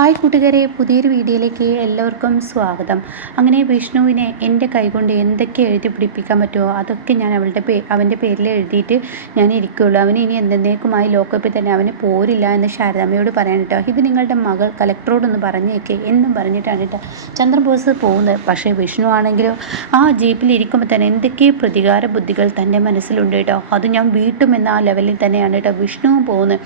Hi കൂട്ടുകാരെ പുതിയൊരു വീഡിയോയിലേക്ക് എല്ലാവർക്കും സ്വാഗതം. അങ്ങനെ വിഷ്ണുവിനെ എന്റെ കൈകൊണ്ട് എന്തൊക്കെ എഴുതി പിടിപ്പിക്കാൻ പറ്റുമോ അതൊക്കെ ഞാൻ അവളുടെ പേ അവന്റെ പേരിൽ എഴുതിയിട്ട് ഞാൻ ഇരിക്കുകയുള്ളൂ അവന് ഇനി എന്തെന്നേക്കുമായി ലോക്കപ്പിൽ തന്നെ അവന് പോരില്ല എന്ന് ശാരദാമ്മയോട് പറയാൻ കേട്ടോ. ഇത് നിങ്ങളുടെ മകൾ കലക്ടറോടൊന്ന് പറഞ്ഞേക്ക്. എന്നും പറഞ്ഞിട്ടാണ് കേട്ടോ ചന്ദ്രബോസ് പോകുന്നത്. പക്ഷേ വിഷ്ണു ആണെങ്കിലോ ആ ജീപ്പിൽ ഇരിക്കുമ്പോൾ തന്നെ എന്തൊക്കെ പ്രതികാര ബുദ്ധികൾ തന്റെ മനസ്സിലുണ്ട് കേട്ടോ. അത് ഞാൻ വീട്ടുമെന്ന ആ ലെവലിൽ തന്നെയാണ് കേട്ടോ വിഷ്ണുവും പോകുന്നത്.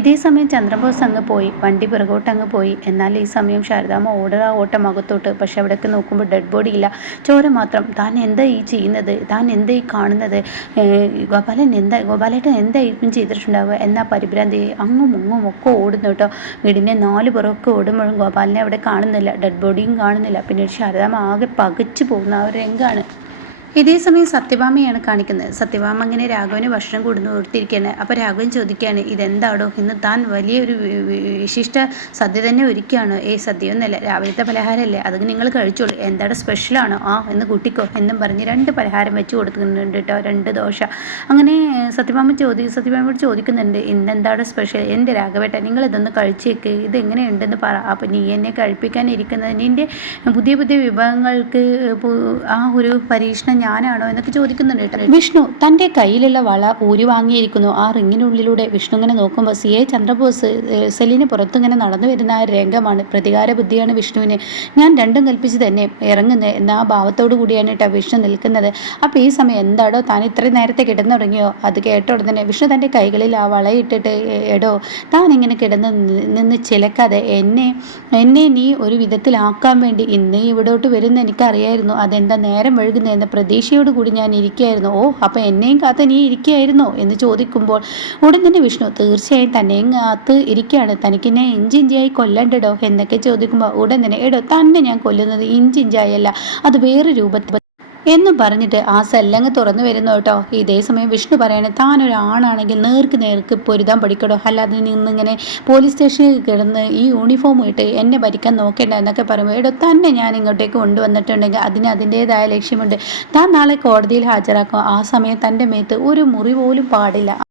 ഇതേ സമയം ചന്ദ്രബോസ് അങ്ങ് പോയി. വണ്ടി പിറകോട്ട് അങ്ങ് പോയി. എന്നാൽ ഈ സമയം ശാരദാമ്മ ഓടുക ഓട്ടം അകത്തോട്ട് പക്ഷെ അവിടേക്ക് നോക്കുമ്പോൾ ഡെഡ് ബോഡി ഇല്ല. ചോര മാത്രം. താൻ എന്താ ഈ ചെയ്യുന്നത്? താൻ എന്താ ഈ കാണുന്നത്? ഗോപാലൻ എന്താ ഗോപാലേട്ടൻ എന്തായിരിക്കും ചെയ്തിട്ടുണ്ടാവുക? എന്നാ പരിഭ്രാന്തി. അങ്ങും ഇങ്ങും ഒക്കെ ഓടുന്നു കേട്ടോ. വീടിന്റെ നാല് പുറമൊക്കെ ഓടുമ്പോഴും ഗോപാലിനെ അവിടെ കാണുന്നില്ല. ഡെഡ് ബോഡിയും കാണുന്നില്ല. പിന്നീട് ശാരദാമ്മ ആകെ പകച്ചു പോകുന്ന ആ ഒരു രംഗമാണ്. ഇതേ സമയം സത്യഭാമയാണ് കാണിക്കുന്നത്. സത്യഭാമ അങ്ങനെ രാഘവന് ഭക്ഷണം കൊടുന്നു കൊടുത്തിരിക്കുകയാണ്. അപ്പോൾ രാഘവൻ ചോദിക്കുകയാണ് ഇതെന്താടോ? ഇന്ന് താൻ വലിയൊരു വിശിഷ്ട സദ്യ തന്നെ ഒരുക്കുകയാണോ ഏയ് സദ്യയൊന്നുമല്ല. രാവിലത്തെ പലഹാരമല്ലേ? അത് നിങ്ങൾ കഴിച്ചോളൂ. എന്താണ് സ്പെഷ്യലാണോ? ആ എന്ന് കൂട്ടിക്കോ. എന്നും പറഞ്ഞ് രണ്ട് പലഹാരം വെച്ച് കൊടുക്കുന്നുണ്ട് കേട്ടോ രണ്ട് ദോശ. അങ്ങനെ സത്യഭാമ ചോദി സത്യഭാമയോട് ചോദിക്കുന്നുണ്ട് ഇന്നെന്താണ് സ്പെഷ്യൽ? എന്റെ രാഘവേട്ട നിങ്ങൾ ഇതൊന്ന് കഴിച്ചേക്ക് ഇത് എങ്ങനെയുണ്ടെന്ന് പറ. അപ്പോൾ നീ എന്നെ കഴിപ്പിക്കാൻ ഇരിക്കുന്നത് നിന്റെ പുതിയ പുതിയ വിഭവങ്ങൾക്ക് ആ ഒരു പരീക്ഷണം ഞാനാണോ എന്നൊക്കെ ചോദിക്കുന്നുണ്ട് കേട്ടോ വിഷ്ണു തന്റെ കയ്യിലുള്ള വള ഊരി വാങ്ങിയിരിക്കുന്നു. ആ റിങ്ങിനുള്ളിലൂടെ വിഷ്ണു ഇങ്ങനെ നോക്കുമ്പോൾ സി എ ചന്ദ്രബോസ് സെല്ലിന് പുറത്തിങ്ങനെ നടന്നു വരുന്ന ആ രംഗമാണ് പ്രതികാര ബുദ്ധിയാണ് വിഷ്ണുവിന്. ഞാൻ രണ്ടും കൽപ്പിച്ച് തന്നെ ഇറങ്ങുന്നത് എന്ന ആ ഭാവത്തോടു കൂടിയാണ് കേട്ടോ വിഷ്ണു നിൽക്കുന്നത്. അപ്പോൾ ഈ സമയം എന്താടോ താൻ ഇത്രയും നേരത്തെ കിടന്നു തുടങ്ങിയോ? അത് കേട്ട ഉടനെ വിഷ്ണു തന്റെ കൈകളിൽ ആ വളയിട്ടിട്ട് "എ- എടോ താൻ ഇങ്ങനെ കിടന്ന് നിന്ന് ചിലക്കാതെ എന്നെ എന്നെ നീ ഒരു വിധത്തിലാക്കാൻ വേണ്ടി ഇന്ന് ഇവിടോട്ട് വരുന്ന എനിക്കറിയായിരുന്നു അതെന്താ നേരം വഴുകുന്നതെന്ന പ്രതീക്ഷയോട് കൂടി ഞാൻ ഇരിക്കുകയായിരുന്നു. ഓ അപ്പോൾ എന്നെയും കാത്ത് നീ ഇരിക്കുകയായിരുന്നോ? എന്ന് ചോദിക്കുമ്പോൾ ഉടൻ തന്നെ വിഷ്ണു തീർച്ചയായും തന്നെയും കാത്ത് ഇരിക്കുകയാണ്. തനിക്ക് എന്നെ ഇഞ്ചിഞ്ചായി കൊല്ലണ്ടടോ? എന്നൊക്കെ ചോദിക്കുമ്പോൾ ഉടൻ തന്നെ എടോ തന്നെ ഞാൻ കൊല്ലുന്നത് ഇഞ്ചിഞ്ചായല്ല. അത് വേറെ രൂപത്തിൽ എന്നും പറഞ്ഞിട്ട് ആ സെല്ലങ്ങ് തുറന്നു വരുന്നു കേട്ടോ. ഇതേ സമയം വിഷ്ണു ഒരു ആണാണെങ്കിൽ നേർക്ക് നേർക്ക് പൊരുതാൻ പഠിക്കടോ. അല്ലാതെ നിന്നിങ്ങനെ പോലീസ് സ്റ്റേഷനിൽ കിടന്ന് ഈ യൂണിഫോം ഇട്ട് എന്നെ ഭരിക്കാൻ നോക്കേണ്ട എന്നൊക്കെ പറയുമ്പോൾ എടോ തന്നെ ഞാൻ ഇങ്ങോട്ടേക്ക് കൊണ്ടുവന്നിട്ടുണ്ടെങ്കിൽ അതിന് അതിന്റേതായ ലക്ഷ്യമുണ്ട്. താൻ നാളെ കോടതിയിൽ ഹാജരാക്കും. ആ സമയം തന്റെ മേത്ത് ഒരു മുറി പോലും പാടില്ല.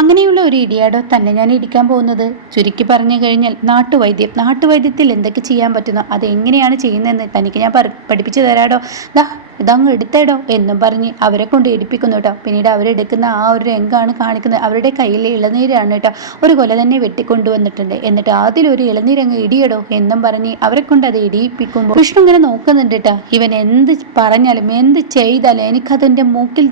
അങ്ങനെയുള്ള ഒരു ഇടിയാടോ തന്നെ ഞാൻ ഇടിക്കാൻ പോകുന്നത്? ചുരുക്കി പറഞ്ഞു കഴിഞ്ഞാൽ നാട്ടുവൈദ്യം. നാട്ടുവൈദ്യത്തിൽ എന്തൊക്കെ ചെയ്യാൻ പറ്റുന്നോ? അതെങ്ങനെയാണ് ചെയ്യുന്നതെന്ന് തനിക്ക് ഞാൻ പഠിപ്പിച്ചു തരാടോ. ദാ ഇതങ്ങ് എടുത്തേടോ എന്നും പറഞ്ഞ് അവരെ കൊണ്ട് ഇടിപ്പിക്കുന്നു കേട്ടോ. പിന്നീട് അവരെടുക്കുന്ന ആ ഒരു രംഗമാണ് കാണിക്കുന്നത്. അവരുടെ കയ്യിലെ ഇളനീരാണ് കേട്ടോ ഒരു കൊല തന്നെ വെട്ടിക്കൊണ്ടുവന്നിട്ടുണ്ട്. എന്നിട്ട് അതിലൊരു ഇളനീരങ്ങ് ഇടിയടോ എന്നും പറഞ്ഞ് അവരെ കൊണ്ട് അത് ഇടിയിപ്പിക്കുമ്പോൾ കൃഷ്ണൻ ഇങ്ങനെ നോക്കുന്നുണ്ട് കേട്ടോ. ഇവൻ എന്ത് പറഞ്ഞാലും എന്ത് ചെയ്താലും എനിക്കതിന്റെ മൂക്കിൽ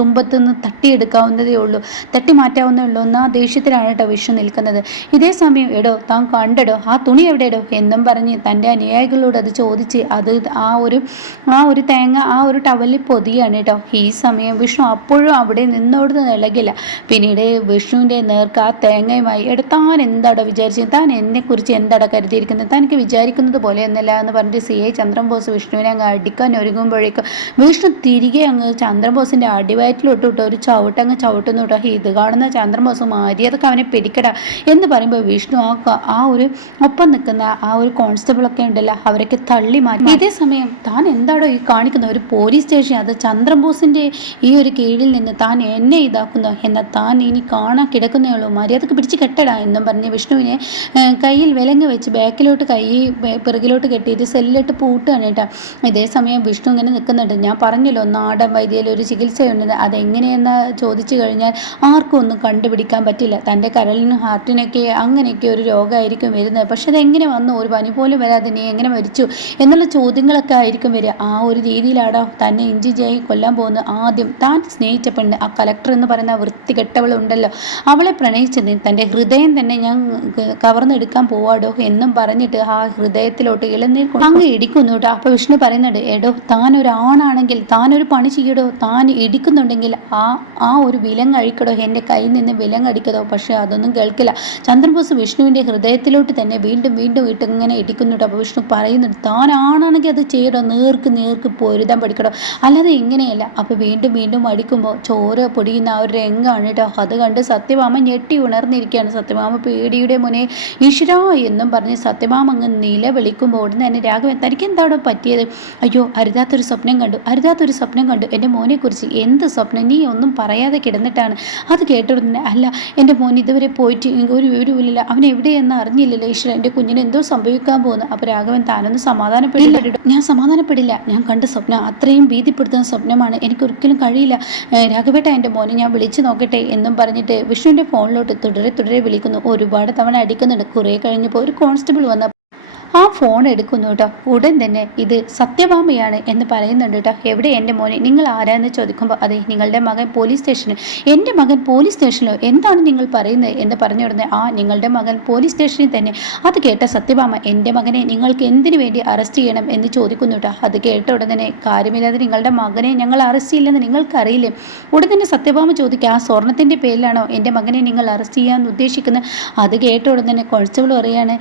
തുമ്പത്തുനിന്ന് തട്ടിയെടുക്കാവുന്നതേ ഉള്ളൂ. തട്ടി മാറ്റാവുന്നേ ഉള്ളൂ ആ ദേഷ്യത്തിലാണ് കേട്ടോ വിഷു നിൽക്കുന്നത്. ഇതേ സമയം എടോ താൻ കണ്ടടോ ആ തുണി എവിടെയടോ എന്നും പറഞ്ഞ് തന്റെ അനുയായികളോട് അത് ചോദിച്ച് അത് ആ ഒരു ആ ഒരു തേങ്ങ ആ ഒരു ടവലിൽ പൊതിയാണ് കേട്ടോ ഈ സമയം വിഷ്ണു അപ്പോഴും അവിടെ നിന്നോട് ഇളകില്ല പിന്നീട് വിഷ്ണുവിന്റെ നേർക്ക് ആ തേങ്ങയുമായി എടോ താൻ എന്താടോ വിചാരിച്ചത്? താൻ എന്നെക്കുറിച്ച് എന്താടോ കരുതിയിരിക്കുന്നത്? തനിക്ക് വിചാരിക്കുന്നത് പോലെ എന്നല്ല എന്ന് പറഞ്ഞിട്ട് സി ഐ ചന്ദ്രബോസ് വിഷ്ണുവിനെ അങ്ങ് അടിക്കാൻ ഒരുങ്ങുമ്പോഴേക്കും വിഷ്ണു തിരികെ അങ്ങ് ചന്ദ്രബോസിന്റെ അടിവയറ്റിലോട്ട് വിട്ടോ ഒരു ചവിട്ടങ്ങ് ചവിട്ടുന്നു കേട്ടോ ഇത് കാണുന്ന ചന്ദ്രബോസ് മര്യാദയ്ക്ക് അവനെ പിടിക്കട എന്ന് പറയുമ്പോൾ വിഷ്ണു ആ ആ ഒരു ഒപ്പം നിൽക്കുന്ന ആ ഒരു കോൺസ്റ്റബിളൊക്കെ ഉണ്ടല്ലോ അവരൊക്കെ തള്ളി മാറ്റി. ഇതേ സമയം താൻ എന്താണോ ഈ കാണിക്കുന്ന ഒരു പോലീസ് സ്റ്റേഷൻ അത് ചന്ദ്രബോസിന്റെ ഈ ഒരു കീഴിൽ നിന്ന് താൻ എന്നെ ഇതാക്കുന്നു എന്നാൽ താൻ ഇനി കാണാൻ കിടക്കുന്നേ ഉള്ളൂ മര്യാദയ്ക്ക് പിടിച്ച് കെട്ടടാ എന്നും പറഞ്ഞ് വിഷ്ണുവിനെ കയ്യിൽ വിലങ്ങ് വെച്ച് ബാക്കിലോട്ട് കൈ പിറകിലോട്ട് കെട്ടിയിട്ട് സെല്ലിലോട്ട് പൂട്ടുകയാണ് കേട്ടോ. ഇതേ സമയം വിഷ്ണു ഇങ്ങനെ നിൽക്കുന്നുണ്ട്. ഞാൻ പറഞ്ഞല്ലോ നാടൻ വൈദ്യയിൽ ഒരു ചികിത്സയുണ്ടെന്ന് അതെങ്ങനെയെന്ന് ചോദിച്ചു കഴിഞ്ഞാൽ ആർക്കും ഒന്നും കണ്ടുപിടിക്കാൻ പറ്റില്ല. തന്റെ കരളിനും ഹാർട്ടിനൊക്കെ അങ്ങനെയൊക്കെ ഒരു രോഗമായിരിക്കും വരുന്നത്. പക്ഷെ അതെങ്ങനെ വന്നു? ഒരു പനി പോലും വരാതെ നീ എങ്ങനെ മരിച്ചു? എന്നുള്ള ചോദ്യങ്ങളൊക്കെ ആയിരിക്കും വരിക. ആ ഒരു രീതിയിലാടോ തന്നെ ഇഞ്ചി ജയി കൊല്ലാൻ പോകുന്നത്? ആദ്യം താൻ സ്നേഹിച്ച പെണ്ണ് ആ കലക്ടർ എന്ന് പറയുന്ന വൃത്തികെട്ടവളുണ്ടല്ലോ. അവളെ പ്രണയിച്ചത് തന്റെ ഹൃദയം തന്നെ ഞാൻ കവർന്നെടുക്കാൻ പോവാടോ എന്നും പറഞ്ഞിട്ട് ആ ഹൃദയത്തിലോട്ട് ഇളനീർ അങ്ങ് ഇടിക്കുന്നു കേട്ടോ. അപ്പോൾ വിഷ്ണു പറയുന്നുണ്ട് എടോ താൻ ഒരു ആണാണെങ്കിൽ താൻ ഒരു പണി ചെയ്യടോ. താൻ ഇടിക്കുന്നുണ്ടെങ്കിൽ ആ ആ ഒരു വിലങ്ങഴിക്കടോ എന്റെ കയ്യിൽ നിന്ന് വിലങ്ങടിക്കതോ പക്ഷേ അതൊന്നും കേൾക്കില്ല. ചന്ദ്രബോസ് വിഷ്ണുവിന്റെ ഹൃദയത്തിലോട്ട് തന്നെ വീണ്ടും വീണ്ടും ഇട്ട് ഇങ്ങനെ ഇടിക്കുന്നുണ്ട് അപ്പോൾ വിഷ്ണു പറയുന്നുണ്ട് താനാണെങ്കിൽ അത് ചെയ്യടോ. നേർക്ക് നേർക്ക് പൊരുതാൻ പഠിക്കടോ. അല്ലാതെ ഇങ്ങനെയല്ല. അപ്പോൾ വീണ്ടും വീണ്ടും അടിക്കുമ്പോൾ ചോര പൊടിയുന്ന ആ ഒരു രംഗമാണ് കേട്ടോ. അത് കണ്ട് സത്യഭാമ ഞെട്ടി ഉണർന്നിരിക്കുകയാണ്. സത്യഭാമ പേടിയുടെ മുനെ ഈശ്വര എന്നും പറഞ്ഞ് സത്യഭാമ അങ്ങ് നിലവിളിക്കുമ്പോൾ ഉടനെ തന്നെ രാഘവൻ തനിക്ക് എന്താണോ പറ്റിയത്? അയ്യോ അരുതാത്തൊരു സ്വപ്നം കണ്ടു. അരുതാത്തൊരു സ്വപ്നം കണ്ടു. എന്റെ മോനെക്കുറിച്ച് എന്ത് സ്വപ്നം? നീ ഒന്നും പറയാതെ കിടന്നിട്ടാണ്. അത് കേട്ട് കേട്ടോടനെ അല്ല എന്റെ മോൻ ഇതുവരെ പോയിട്ട് ഒരു വിവരവുമില്ല അവൻ എവിടെയെന്ന് അറിഞ്ഞില്ലല്ലോ ഈശ്വരൻ. എന്റെ കുഞ്ഞിന് എന്തോ സംഭവിക്കാൻ പോകുന്നു. അപ്പോൾ രാഘവൻ താനൊന്ന് സമാധാനപ്പെടില്ല ഞാൻ സമാധാനപ്പെടില്ല. ഞാൻ കണ്ട സ്വപ്നം അത്രയും ഭീതിപ്പെടുത്തുന്ന സ്വപ്നമാണ്. എനിക്ക് എനിക്കൊരിക്കലും കഴിയില്ല. രാഘവേട്ട എന്റെ മോനെ ഞാൻ വിളിച്ചു നോക്കട്ടെ എന്നും പറഞ്ഞിട്ട് വിഷ്ണുവിന്റെ ഫോണിലോട്ട് തുടരെ തുടരെ വിളിക്കുന്നു. ഒരുപാട് തവണ അടിക്കുന്നുണ്ട്. കുറേ കഴിഞ്ഞപ്പോൾ ഒരു കോൺസ്റ്റബിൾ വന്ന ഫോൺ എടുക്കുന്നു കേട്ടോ ഉടൻ തന്നെ ഇത് സത്യഭാമയാണ് എന്ന് പറയുന്നുണ്ട് കേട്ടോ എവിടെ എന്റെ മോനെ? നിങ്ങൾ ആരാന്ന് ചോദിക്കുമ്പോൾ അതെ നിങ്ങളുടെ മകൻ പോലീസ് സ്റ്റേഷനിൽ എന്റെ മകൻ പോലീസ് സ്റ്റേഷനിലോ എന്താണ് നിങ്ങൾ പറയുന്നത് എന്ന് പറഞ്ഞു ഉടനെ ആ നിങ്ങളുടെ മകൻ പോലീസ് സ്റ്റേഷനിൽ തന്നെ. അത് കേട്ട സത്യഭാമ എന്റെ മകനെ നിങ്ങൾക്ക് എന്തിനു വേണ്ടി അറസ്റ്റ് ചെയ്യണം എന്ന് ചോദിക്കുന്നു കേട്ടോ അത് കേട്ട ഉടൻ തന്നെ കാര്യമില്ലാതെ നിങ്ങളുടെ മകനെ ഞങ്ങൾ അറസ്റ്റ് ചെയ്യില്ലെന്ന് നിങ്ങൾക്കറിയില്ലേ? ഉടൻ തന്നെ സത്യഭാമ ചോദിക്കുക ആ സ്വർണത്തിന്റെ പേരിലാണോ എന്റെ മകനെ നിങ്ങൾ അറസ്റ്റ് ചെയ്യാൻ ഉദ്ദേശിക്കുന്നത്? അത് കേട്ട ഉടൻ തന്നെ കുഴച്ചവൾ പറയാണ്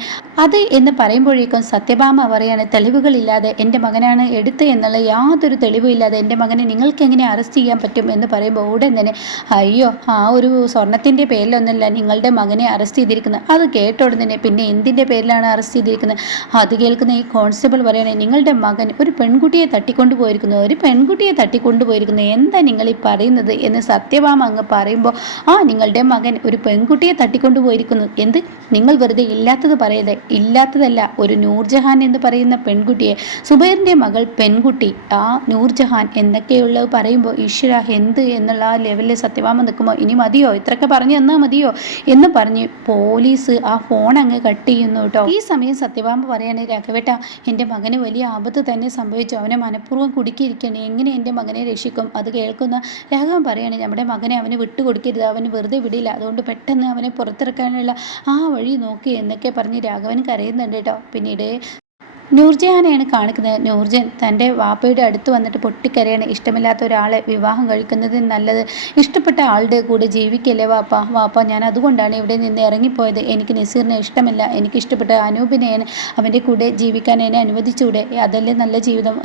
അത് എന്ന് പറയുമ്പോഴേക്കും സത്യഭാമ പറയാണ് തെളിവുകളില്ലാതെ എന്റെ മകനാണ് എടുത്ത് എന്നുള്ള യാതൊരു തെളിവുമില്ലാതെ എന്റെ മകനെ നിങ്ങൾക്ക് എങ്ങനെ അറസ്റ്റ് ചെയ്യാൻ പറ്റും എന്ന് പറയുമ്പോൾ ഉടൻ തന്നെ അയ്യോ ആ ഒരു സ്വർണത്തിന്റെ പേരിലൊന്നുമില്ല നിങ്ങളുടെ മകനെ അറസ്റ്റ് ചെയ്തിരിക്കുന്നത്. അത് കേട്ട ഉടൻ തന്നെ പിന്നെ എന്തിന്റെ പേരിലാണ് അറസ്റ്റ് ചെയ്തിരിക്കുന്നത്? അത് കേൾക്കുന്ന ഈ കോൺസ്റ്റബിൾ പറയണേ നിങ്ങളുടെ മകൻ ഒരു പെൺകുട്ടിയെ തട്ടിക്കൊണ്ടു പോയിരിക്കുന്നു ഒരു പെൺകുട്ടിയെ തട്ടിക്കൊണ്ടു പോയിരിക്കുന്നു. എന്താ നിങ്ങൾ ഈ പറയുന്നത്? എന്ന് സത്യഭാമ അങ്ങ് പറയുമ്പോൾ ആ നിങ്ങളുടെ മകൻ ഒരു പെൺകുട്ടിയെ തട്ടിക്കൊണ്ടു പോയിരിക്കുന്നു. എന്ത്? നിങ്ങൾ വെറുതെ ഇല്ലാത്തത് പറയരുത്. ഇല്ലാത്തതല്ല ഒരു നൂർജഹാൻ എന്ന് പറയുന്ന പെൺകുട്ടിയെ. സുബൈറിന്റെ മകൾ പെൺകുട്ടി. ആ നൂർജഹാൻ എന്നൊക്കെയുള്ളത് പറയുമ്പോൾ ഈശ്വര എന്ത് എന്നുള്ള ആ ലെവലിൽ സത്യഭാമ നിൽക്കുമ്പോൾ ഇനി മതിയോ? ഇത്രയൊക്കെ പറഞ്ഞു തന്നാൽ മതിയോ? എന്ന് പറഞ്ഞ് പോലീസ് ആ ഫോൺ അങ്ങ് കട്ട് ചെയ്യുന്നു കേട്ടോ ഈ സമയം സത്യഭാമ പറയാണ് രാഘവേട്ട എന്റെ മകന് വലിയ ആപത്ത് തന്നെ സംഭവിച്ചു. അവനെ മനഃപൂർവം കുടുക്കിയിരിക്കുകയാണ് എങ്ങനെ എന്റെ മകനെ രക്ഷിക്കും? അത് കേൾക്കുന്ന രാഘവൻ പറയാണ് നമ്മുടെ മകനെ അവന് വിട്ടുകൊടുക്കരുത്. അവന് വെറുതെ വിടില്ല. അതുകൊണ്ട് പെട്ടെന്ന് അവനെ പുറത്തിറക്കാനുള്ള ആ വഴി നോക്കി എന്നൊക്കെ പറഞ്ഞ് രാഘവൻ കരയുന്നുണ്ട് കേട്ടോ പിന്നീട് de നൂർജഹാനെയാണ് കാണിക്കുന്നത് നൂർജൻ തന്റെ വാപ്പയുടെ അടുത്ത് വന്നിട്ട് പൊട്ടിക്കരയാണ്. ഇഷ്ടമില്ലാത്ത ഒരാളെ വിവാഹം കഴിക്കുന്നത് നല്ലത് ഇഷ്ടപ്പെട്ട ആളുടെ കൂടെ ജീവിക്കല്ലേ വാപ്പ? വാപ്പ ഞാൻ അതുകൊണ്ടാണ് ഇവിടെ നിന്ന് ഇറങ്ങിപ്പോയത്. എനിക്ക് നസീറിനെ ഇഷ്ടമില്ല. എനിക്ക് ഇഷ്ടപ്പെട്ട അനൂപിനെയാണ് അവന്റെ കൂടെ ജീവിക്കാൻ എന്നെ അനുവദിച്ചുകൂടെ അതല്ലേ നല്ല ജീവിതം?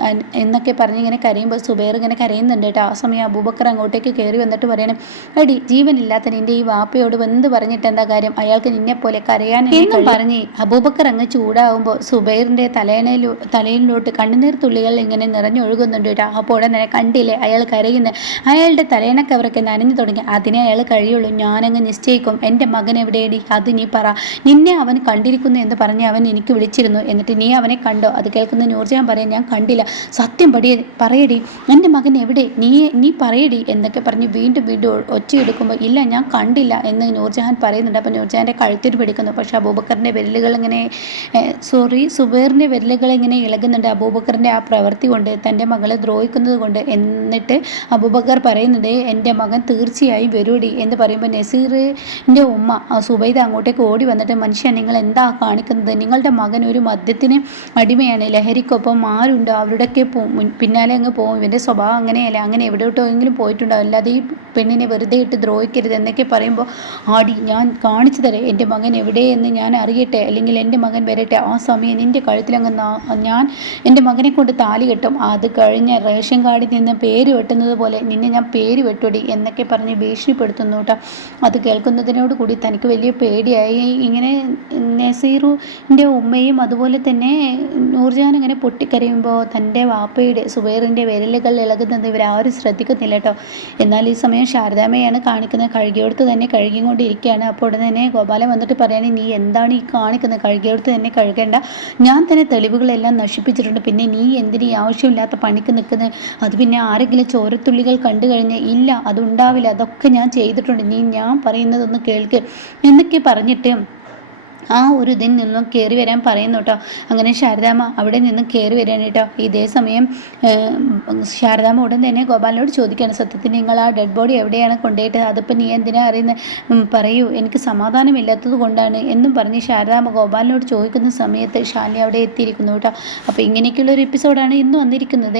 എന്നൊക്കെ പറഞ്ഞ് ഇങ്ങനെ കരയുമ്പോൾ സുബൈർ ഇങ്ങനെ കരയുന്നുണ്ട് കേട്ടോ. ആ സമയം അബൂബക്കർ അങ്ങോട്ടേക്ക് കയറി വന്നിട്ട് പറയണം അടി ജീവനില്ലാത്ത നിന്റെ ഈ വാപ്പയോട് എന്ത് പറഞ്ഞിട്ട് എന്താ കാര്യം? അയാൾക്ക് നിന്നെ പോലെ കരയാൻ എന്നും പറഞ്ഞ് അബൂബക്കർ അങ്ങ് ചൂടാവുമ്പോൾ സുബൈറിന്റെ തലയണയിലോ തലയിലോട്ട് കണ്ണുനീർ തുള്ളികൾ ഇങ്ങനെ നിറഞ്ഞൊഴുകുന്നുണ്ട്. രാഹപ്പോടെ തന്നെ കണ്ടില്ലേ? അയാൾ കരയുന്നത് അയാളുടെ തലയണക്കവരൊക്കെ നനഞ്ഞു തുടങ്ങി. അതിനെ അയാൾ കഴിയുള്ളൂ. ഞാനങ്ങ് നിശ്ചയിക്കും. എന്റെ മകൻ എവിടെയടി? അത് നീ പറ. നിന്നെ അവൻ കണ്ടിരിക്കുന്നു എന്ന് പറഞ്ഞ് അവൻ എനിക്ക് വിളിച്ചിരുന്നു. എന്നിട്ട് നീ അവനെ കണ്ടോ? അത് കേൾക്കുന്ന നൂർജഹാൻ പറയാൻ ഞാൻ കണ്ടില്ല. സത്യം പടി പറയടി. എന്റെ മകൻ എവിടെ? നീ നീ പറയടി. എന്നൊക്കെ പറഞ്ഞ് വീണ്ടും വീണ്ടും ഒച്ചയെടുക്കുമ്പോൾ ഇല്ല ഞാൻ കണ്ടില്ല. എന്ന് നൂർജഹാൻ പറയുന്നുണ്ട്. അപ്പോൾ നൂർജഹാന്റെ കഴുത്തിൽ പിടിക്കുന്നു പക്ഷേ അബൂബക്കറിന്റെ വിരലുകൾ ഇങ്ങനെ സോറി സുബൈറിന്റെ വിരലുകൾ ഇങ്ങനെ ഇളകുന്നുണ്ട്? അബൂബക്കറിന്റെ ആ പ്രവൃത്തി കൊണ്ട് തന്റെ മകളെ ദ്രോഹിക്കുന്നത് കൊണ്ട് എന്നിട്ട് അബൂബക്കർ പറയുന്നത് എന്റെ മകൻ തീർച്ചയായും വരൂടി എന്ന് പറയുമ്പോൾ നസീറിന്റെ ഉമ്മ സുബൈദ അങ്ങോട്ടേക്ക് ഓടി വന്നിട്ട് മനുഷ്യൻ നിങ്ങൾ എന്താ കാണിക്കുന്നത്? നിങ്ങളുടെ മകൻ ഒരു മദ്യത്തിന് അടിമയാണ്. ലഹരിക്കൊപ്പം ആരുണ്ടോ? അവരുടെയൊക്കെ പിന്നാലെ അങ്ങ് പോകും. ഇവന്റെ സ്വഭാവം അങ്ങനെയല്ല. അങ്ങനെ എവിടെയോട്ടെങ്കിലും പോയിട്ടുണ്ടോ? അല്ലാതെ ഈ പെണ്ണിനെ വെറുതെ ഇട്ട് ദ്രോഹിക്കരുത് എന്നൊക്കെ പറയുമ്പോൾ ആടി ഞാൻ കാണിച്ചു തരാം. എന്റെ മകൻ എവിടെയെന്ന് ഞാൻ അറിയട്ടെ. അല്ലെങ്കിൽ എന്റെ മകൻ വരട്ടെ. ആ സമയം നിന്റെ കഴുത്തിലങ്ങ് ഞാൻ എന്റെ മകനെ കൊണ്ട് താലി കെട്ടും. അത് കഴിഞ്ഞ റേഷൻ കാർഡിൽ നിന്ന് പേര് വെട്ടുന്നത് പോലെ നിന്നെ ഞാൻ പേര് വെട്ടുടി എന്നൊക്കെ പറഞ്ഞ് ഭീഷണിപ്പെടുത്തുന്നു കേട്ടോ അത് കേൾക്കുന്നതിനോട് കൂടി തനിക്ക് വലിയ പേടിയായി. ഇങ്ങനെ നസീറുന്റെ ഉമ്മയും അതുപോലെ തന്നെ നൂർജഹാൻ ഇങ്ങനെ പൊട്ടിക്കരയുമ്പോൾ തന്റെ വാപ്പയുടെ സുബൈറിന്റെ വിരലുകൾ ഇളകുന്നത് ഇവരാരും ശ്രദ്ധിക്കുന്നില്ല കേട്ടോ എന്നാൽ ഈ സമയം ശാരദാമ്മയാണ് കാണിക്കുന്നത് കഴുകിയെടുത്ത് തന്നെ കഴുകിക്കൊണ്ടിരിക്കുകയാണ്. അപ്പോൾ ഉടനെ തന്നെ ഗോപാലൻ വന്നിട്ട് പറയുകയാണെങ്കിൽ നീ എന്താണ് ഈ കാണിക്കുന്നത്? കഴുകിയെടുത്ത് തന്നെ കഴുകേണ്ട. ഞാൻ തന്നെ തെളിവുകളെല്ലാം നശിപ്പിച്ചിട്ടുണ്ട്. പിന്നെ നീ എന്തിനീ ആവശ്യമില്ലാത്ത പണിക്ക് നിൽക്കുന്നത് അത് പിന്നെ ആരെങ്കിലും ചോരത്തുള്ളികൾ കണ്ടു കഴിഞ്ഞാൽ ഇല്ല അതുണ്ടാവില്ല. അതൊക്കെ ഞാൻ ചെയ്തിട്ടുണ്ട്. നീ ഞാൻ പറയുന്നതൊന്ന് കേൾക്ക് എന്നൊക്കെ പറഞ്ഞിട്ട് ആ ഒരു ഇതിൽ നിന്നും കയറി വരാൻ പറയുന്നു കേട്ടോ. അങ്ങനെ ശാരദാമ്മ അവിടെ നിന്നും കയറി വരികയാണ് കേട്ടോ. ഇതേ സമയം ശാരദാമ്മ ഉടൻ തന്നെ ഗോപാലിനോട് ചോദിക്കുകയാണ് സത്യത്തിൽ നിങ്ങൾ ആ ഡെഡ് ബോഡി എവിടെയാണ് കൊണ്ടുപോയിട്ട് അതിപ്പോൾ നീ എന്തിനാ അറിയുന്നത് പറയൂ എനിക്ക് സമാധാനമില്ലാത്തത് കൊണ്ടാണ്. എന്നും പറഞ്ഞ് ശാരദാമ്മ ഗോപാലിനോട് ചോദിക്കുന്ന സമയത്ത് ശാലിനി അവിടെ എത്തിയിരിക്കുന്നു കേട്ടോ. അപ്പോൾ ഇങ്ങനെയൊക്കെയുള്ള ഒരു എപ്പിസോഡാണ് ഇന്ന് വന്നിരിക്കുന്നത്.